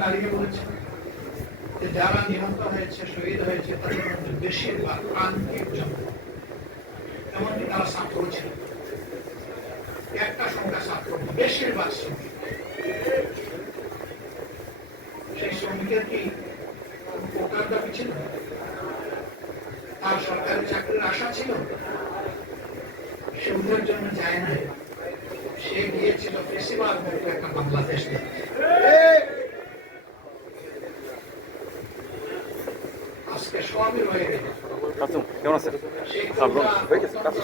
দাঁড়িয়ে বলেছেন যে যারা নিহত হয়েছে, শহীদ হয়েছে, তাদের মধ্যে বেশিরভাগ প্রান্তিক জনতা, এমনকি তারা ছাত্র ছিল। একটা সংখ্যা ছাত্র, বেশিরভাগ শ্রমিক। সেই শ্রমিকের কি উপকার দাবি ছিল? তার সরকারি চাকরির আশা ছিল? সে উন্নয়নের জন্য যায় না, সে গিয়েছিল ফেসিবাদ মুক্ত একটা বাংলাদেশ দেখতে। আজকে সবই রয়ে গেল।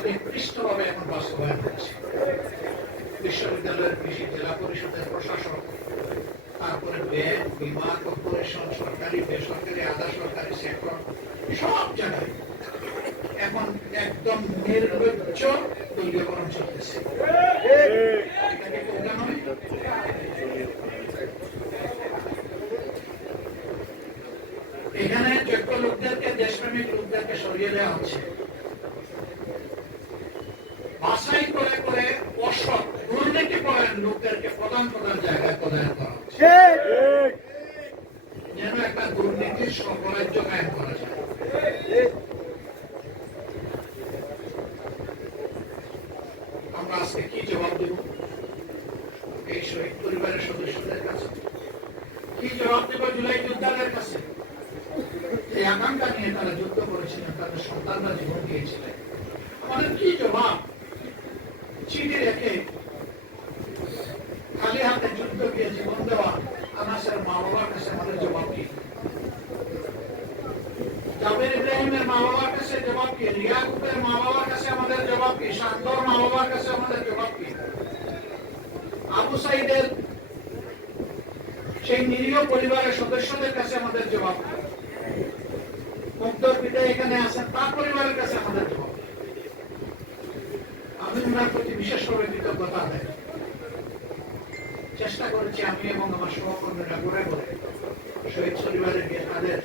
নিকৃষ্টভাবে এখন বাস্তবায়ন হচ্ছে। বিশ্ববিদ্যালয়ের কৃষি, জেলা পরিষদের প্রশাসন, তারপরে ব্যাংক, বীমা কর্পোরেশন, সরকারি, বেসরকারি, আধা সরকারি সেক্টর, সব জায়গায় এখন একদম নির্লজ্জ দলীয়করণ চলতেছে। এখানে যোগ্য লোকদেরকে, দেশপ্রেমিক লোকদেরকে সরিয়ে দেওয়া হচ্ছে, বাছাই করে করে অসৎ দুর্নীতি করেন লোকদেরকে প্রধান প্রধান জায়গায় প্রদান করা হচ্ছে, যেন একটা দুর্নীতির স্বরাজ্য কায়েম করা যায়। আমরা আজকে কি জবাব দেব এই শহীদ পরিবারের সদস্যদের কাছে? কি জবাব দেব জুলাই যোদ্ধাদের কাছে? এই আকাঙ্ক্ষা নিয়ে তারা যুদ্ধ করেছিলেন, তাদের সন্তানরা জীবন দিয়েছিলেন। আমাদের কি জবাব? চিঠি রেখে খালি হাতে যুদ্ধ গিয়ে জীবন দেওয়া আনাসের মা বাবার কাছে আমাদের জবাব কি? জাবের ইব্রাহিমের মা বাবার কাছে জবাব কি? রিয়াকুবের মা বাবার কাছে আমাদের জবাব কি? শান্তর মা বাবার কাছে আমাদের জবাব কি? আবু সাইদের সেই নিরীহ পরিবারের সদস্যদের কাছে আমাদের জবাব কি? মুগ্ধর পিতা এখানে আছেন, তার পরিবারের কাছে আমাদের জবাব। আমি ওনার প্রতি বিশেষভাবে কৃতজ্ঞতা আদায় চেষ্টা করেছি, আমি এবং আমার সহকর্মীরা ঘুরে ঘুরে শহীদ পরিবারের গিয়ে তাদের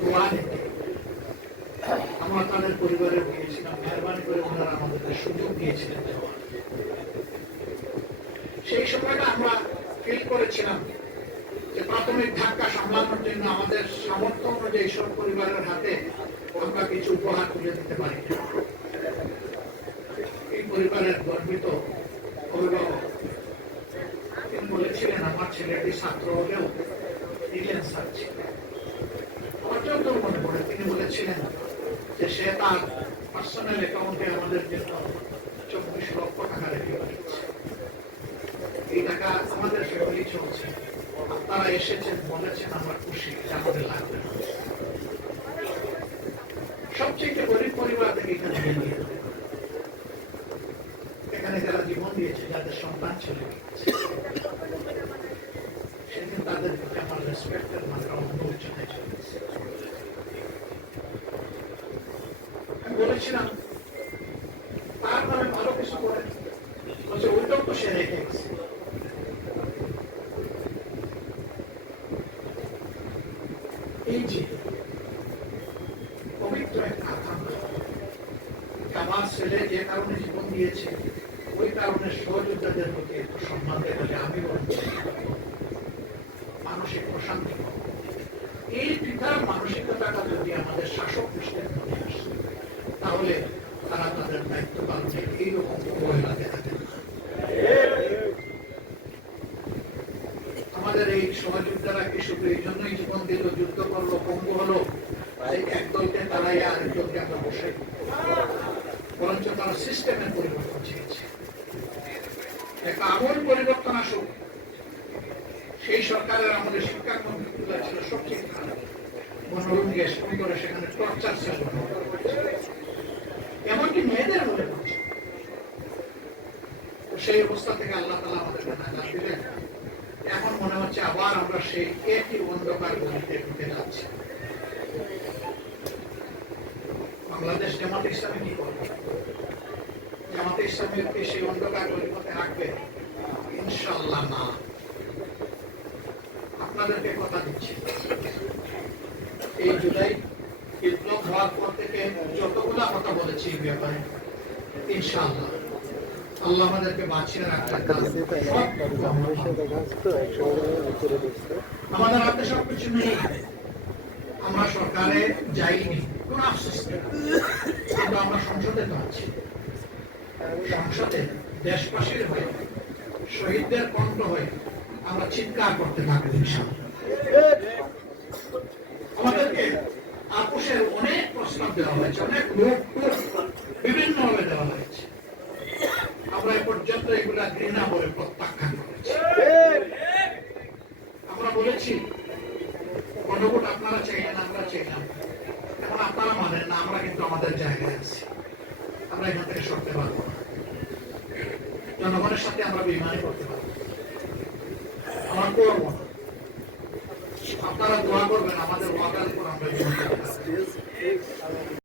দোয়া নিতে। আমরা তাদের পরিবারে গিয়েছিলাম, মেহরবানি করে ওনারা আমাদের সুযোগ দিয়েছিলেন। সেই সময়টা আমরা ফিল করেছিলাম যে প্রাথমিক ধাক্কা সামলানোর জন্য আমাদের সামর্থ্য অনুযায়ী সব পরিবারের হাতে আমরা কিছু উপহার তুলে দিতে পারি। এই পরিবারের গর্বিত অভিভাবক তিনি বলেছিলেন, আমার ছেলেটি ছাত্র হলেও দিলেন স্যার ছিল। আমার যত মনে পড়ে তিনি বলেছিলেন যে সে তার পার্সোনাল অ্যাকাউন্টে আমাদের জন্য 24 লক্ষ টাকা রেখে পাঠিয়েছে। এই টাকা আমাদের ফ্যামিলি চলছে। আপনারা এসেছেন, বলেছেন, আমরা খুশি, আমাদের লাগবে না। সবচেয়ে গরিব পরিবার থেকে এখানে গিয়ে এখানে যারা জীবন দিয়েছে, যাদের সন্তান চলে গিয়েছে, সেদিন তাদের প্রতি আমার রেসপেক্টের মাত্রা অন্য উচ্চতায় চলেছে। আমি বলেছিলাম তার নামে ভালো কিছু করে বলছে, ওইটাও তো সে রেখে গেছে। এই যে পবিত্র একটা আকাঙ্ক্ষা, আমার ছেলে যে কারণে জীবন দিয়েছে, ওই কারণে সহযোদ্ধাদের প্রতি একটু সম্মান দেখালে আমি মানসিক প্রশান্তি পাবো। এই পিতার মানসিকতাটা যদি আমাদের শাসক গোষ্ঠীর মনে আসে, তাহলে তারা তাদের দায়িত্ব পালনে এইরকম অবহেলা দেখাতে না। আমাদের এই সহযোদ্ধারা কি শুধু এই জন্যই জীবন দিল, যুদ্ধ করলো, পঙ্গু হলো, একদলকে তারাই আরেকদলকে আমরা বসে, বরঞ্চ তারা সিস্টেমের পরিবর্তন চেয়েছে। একটা আমূল পরিবর্তন আসুক। সেই সরকারের আমাদের শিক্ষামন্ত্রী ছিল সবচেয়ে খারাপ, মনোরম গ্যাস করে সেখানে টর্চার চালু, এমনকি মেয়েদের মনে করছে। সেই অবস্থা থেকে আল্লাহ তাআলা আমাদেরকে নাজাত দিলেন। এখন মনে হচ্ছে আবার আমরা সেই একই অন্ধকার গলিতে ঢুকে যাচ্ছি। বাংলাদেশ জামাতে ইসলামী কি করবে? জামাতে ইসলামীকে সেই অন্ধকার গলিপথে রাখবে? ইনশাআল্লাহ না। আপনাদেরকে কথা দিচ্ছি, এই জুলাই বিপ্লব হওয়ার পর থেকে যতগুলা কথা বলেছি এই ব্যাপারে, ইনশাআল্লাহ আল্লাহ আমাদেরকে বাঁচিয়ে রাখতে আমাদের হাতে সবকিছু নেই, আমরা সরকারে যাইনি, কোন আফসোস নেই, কিন্তু আমরা সংসদে তো আছি। সংসদে দেশবাসীর হয়ে, শহীদদের কণ্ঠ হয়ে আমরা চিৎকার করতে থাকবো ইনশাআল্লাহ। আমাদেরকে আপোষের অনেক প্রস্তাব দেওয়া হয়েছে, অনেক লোক বিভিন্ন ভাবে দেওয়া হয়েছে, আমরা এ পর্যন্ত এগুলা ঘৃণা বলে প্রত্যাখ্যান করেছি। আমরা বলেছি গণভোট আপনারা চাইলেন, আমরা চাইলাম, এখন আপনারা মানেন না, আমরা কিন্তু আমাদের জায়গায় আছি, আমরা এখান থেকে সরতে পারবো না, জনগণের সাথে আমরা বেইমানি করতে পারবো, আমরা করবো না। আপনারা দোয়া করবেন আমাদের ওয়াকার উপর আমরা